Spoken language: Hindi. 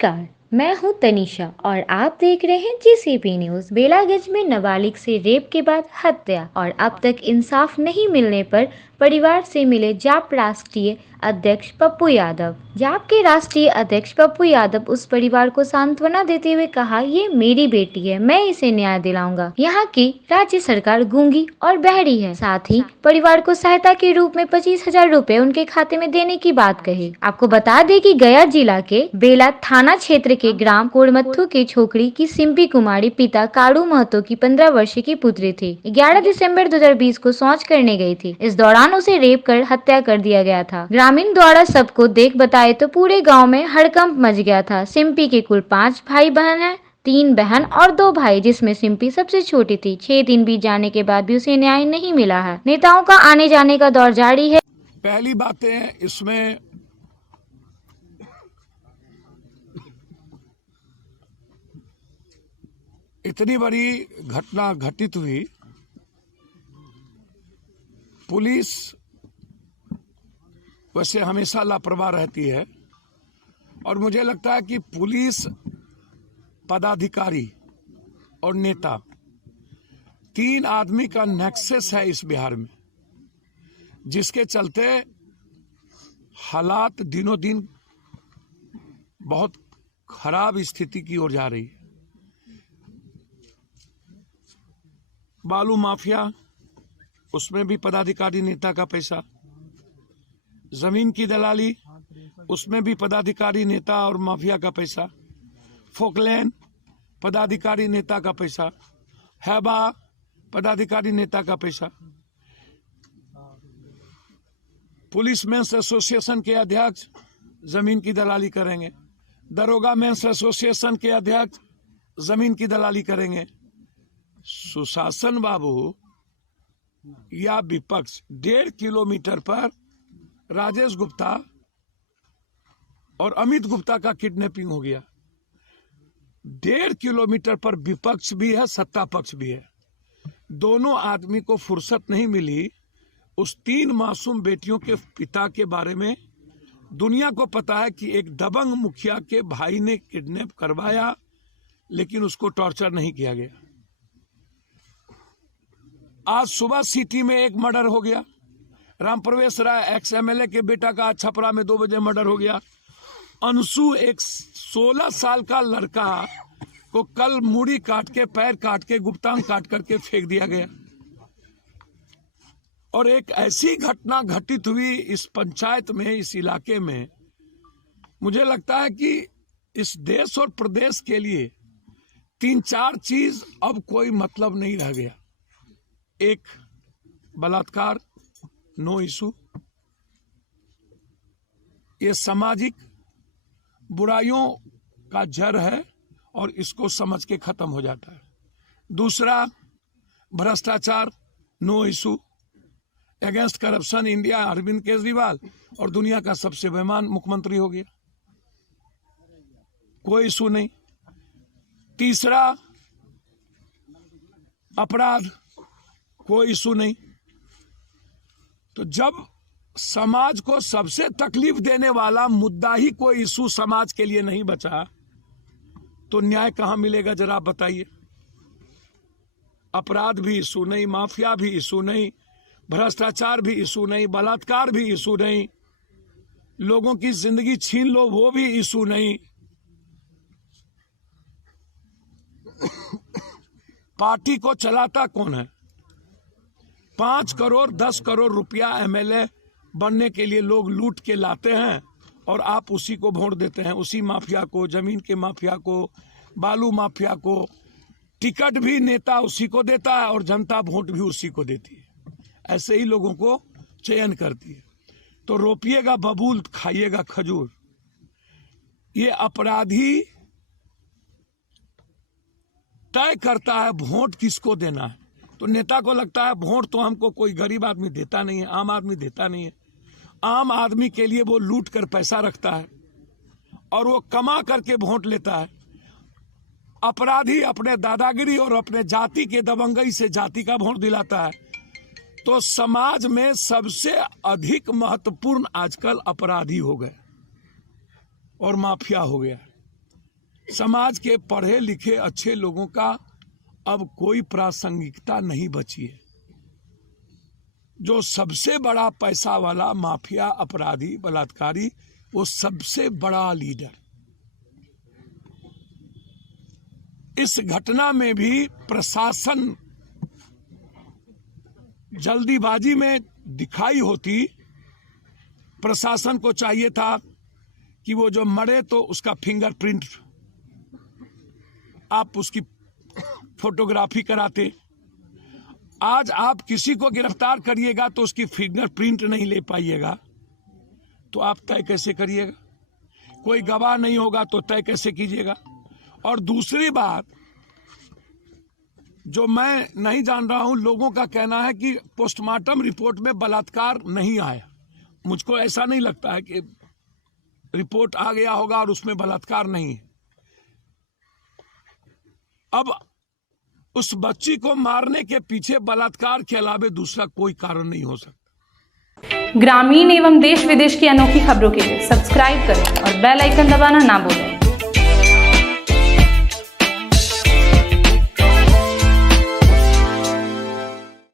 नमस्कार, मैं हूं तनीषा और आप देख रहे हैं जीसीपी न्यूज। बेलागंज में नाबालिग से रेप के बाद हत्या और अब तक इंसाफ नहीं मिलने पर परिवार से मिले जाप राष्ट्रीय अध्यक्ष पप्पू यादव। जाप के राष्ट्रीय अध्यक्ष पप्पू यादव उस परिवार को सांत्वना देते हुए कहा, ये मेरी बेटी है, मैं इसे न्याय दिलाऊंगा। यहाँ की राज्य सरकार गूंगी और बहरी है। साथ ही परिवार को सहायता के रूप में 25,000 रुपए उनके खाते में देने की बात कही। आपको बता दें कि गया जिला के बेला थाना क्षेत्र के ग्राम कोड़मत्थु के छोकड़ी की सिम्पी कुमारी पिता काड़ू महतो की 15 वर्ष की पुत्री थी। 11 दिसंबर 2020 को शौच करने गई थी। इस दौरान उसे रेप कर हत्या कर दिया गया था। ग्रामीण द्वारा सबको देख बताए तो पूरे गांव में हड़कंप मच गया था। सिम्पी के कुल 5 भाई बहन हैं, 3 बहन और 2 भाई, जिसमें सिम्पी सबसे छोटी थी। 6 दिन बीत जाने के बाद भी उसे न्याय नहीं मिला है। नेताओं का आने जाने का दौर जारी है। पहली बातें इसमें इतनी बड़ी घटना घटित हुई, पुलिस वैसे हमेशा लापरवाह रहती है और मुझे लगता है कि पुलिस पदाधिकारी और नेता 3 आदमी का नेक्सस है इस बिहार में, जिसके चलते हालात दिनों दिन बहुत खराब स्थिति की ओर जा रही है। बालू माफिया, उसमें भी पदाधिकारी नेता का पैसा। जमीन की दलाली, उसमें भी पदाधिकारी नेता और माफिया का पैसा। फोकलैंड, पदाधिकारी नेता का पैसा। हैबा, पदाधिकारी नेता का पैसा। पुलिस मेंस एसोसिएशन के अध्यक्ष जमीन की दलाली करेंगे। दरोगा मेंस एसोसिएशन के अध्यक्ष जमीन की दलाली करेंगे। सुशासन बाबू या विपक्ष 1.5 किलोमीटर पर राजेश गुप्ता और अमित गुप्ता का किडनैपिंग हो गया। 1.5 किलोमीटर पर विपक्ष भी है, सत्ता पक्ष भी है। दोनों आदमी को फुर्सत नहीं मिली उस 3 मासूम बेटियों के पिता के बारे में। दुनिया को पता है कि एक दबंग मुखिया के भाई ने किडनैप करवाया, लेकिन उसको टॉर्चर नहीं किया गया। आज सुबह सिटी में एक मर्डर हो गया। राम प्रवेश राय एक्स एमएलए के बेटा का छपरा में 2 बजे मर्डर हो गया। अंशु, एक 16 साल का लड़का को कल मूड़ी काट के, पैर काट के, गुप्तांग काट करके फेंक दिया गया। और एक ऐसी घटना घटित हुई इस पंचायत में, इस इलाके में। मुझे लगता है कि इस देश और प्रदेश के लिए 3-4 चीज अब कोई मतलब नहीं रह गया। एक, बलात्कार, नो इशू। ये सामाजिक बुराइयों का जड़ है और इसको समझ के खत्म हो जाता है। दूसरा, भ्रष्टाचार, no issue. Against corruption India, Arvind Kejriwal और दुनिया का सबसे बेईमान मुख्यमंत्री हो गया, कोई इशू नहीं। तीसरा, अपराध, कोई इशू नहीं। तो जब समाज को सबसे तकलीफ देने वाला मुद्दा ही कोई इशू समाज के लिए नहीं बचा, तो न्याय कहां मिलेगा, जरा आप बताइए। अपराध भी इशू नहीं, माफिया भी इशू नहीं, भ्रष्टाचार भी इशू नहीं, बलात्कार भी इशू नहीं, लोगों की जिंदगी छीन लो वो भी इशू नहीं। पार्टी को चलाता कौन है? 5 करोड़ 10 करोड़ रुपया एमएलए बनने के लिए लोग लूट के लाते हैं और आप उसी को वोट देते हैं, उसी माफिया को, जमीन के माफिया को, बालू माफिया को। टिकट भी नेता उसी को देता है और जनता वोट भी उसी को देती है। ऐसे ही लोगों को चयन करती है। तो रोपिएगा बबूल, खाइएगा खजूर। ये अपराधी तय करता है वोट किसको देना है। तो नेता को लगता है वोट तो हमको कोई गरीब आदमी देता नहीं है, आम आदमी देता नहीं है। आम आदमी के लिए वो लूट कर पैसा रखता है और वो कमा करके वोट लेता है। अपराधी अपने दादागिरी और अपने जाति के दबंगई से जाति का वोट दिलाता है। तो समाज में सबसे अधिक महत्वपूर्ण आजकल अपराधी हो गए और माफिया हो गया। समाज के पढ़े लिखे अच्छे लोगों का अब कोई प्रासंगिकता नहीं बची है। जो सबसे बड़ा पैसा वाला माफिया, अपराधी, बलात्कारी, वो सबसे बड़ा लीडर। इस घटना में भी प्रशासन जल्दीबाजी में दिखाई होती। प्रशासन को चाहिए था कि वो जो मरे तो उसका फिंगरप्रिंट, आप उसकी फोटोग्राफी कराते। आज आप किसी को गिरफ्तार करिएगा तो उसकी फिंगरप्रिंट नहीं ले पाइएगा, तो आप तय कैसे करिएगा? कोई गवाह नहीं होगा तो तय कैसे कीजिएगा? और दूसरी बात जो मैं नहीं जान रहा हूं, लोगों का कहना है कि पोस्टमार्टम रिपोर्ट में बलात्कार नहीं आया। मुझको ऐसा नहीं लगता है कि रिपोर्ट आ गया होगा और उसमें बलात्कार नहीं है। अब उस बच्ची को मारने के पीछे बलात्कार के अलावा दूसरा कोई कारण नहीं हो सकता। ग्रामीण एवं देश विदेश की अनोखी खबरों के लिए सब्सक्राइब करें और बेल आइकन दबाना ना भूलें।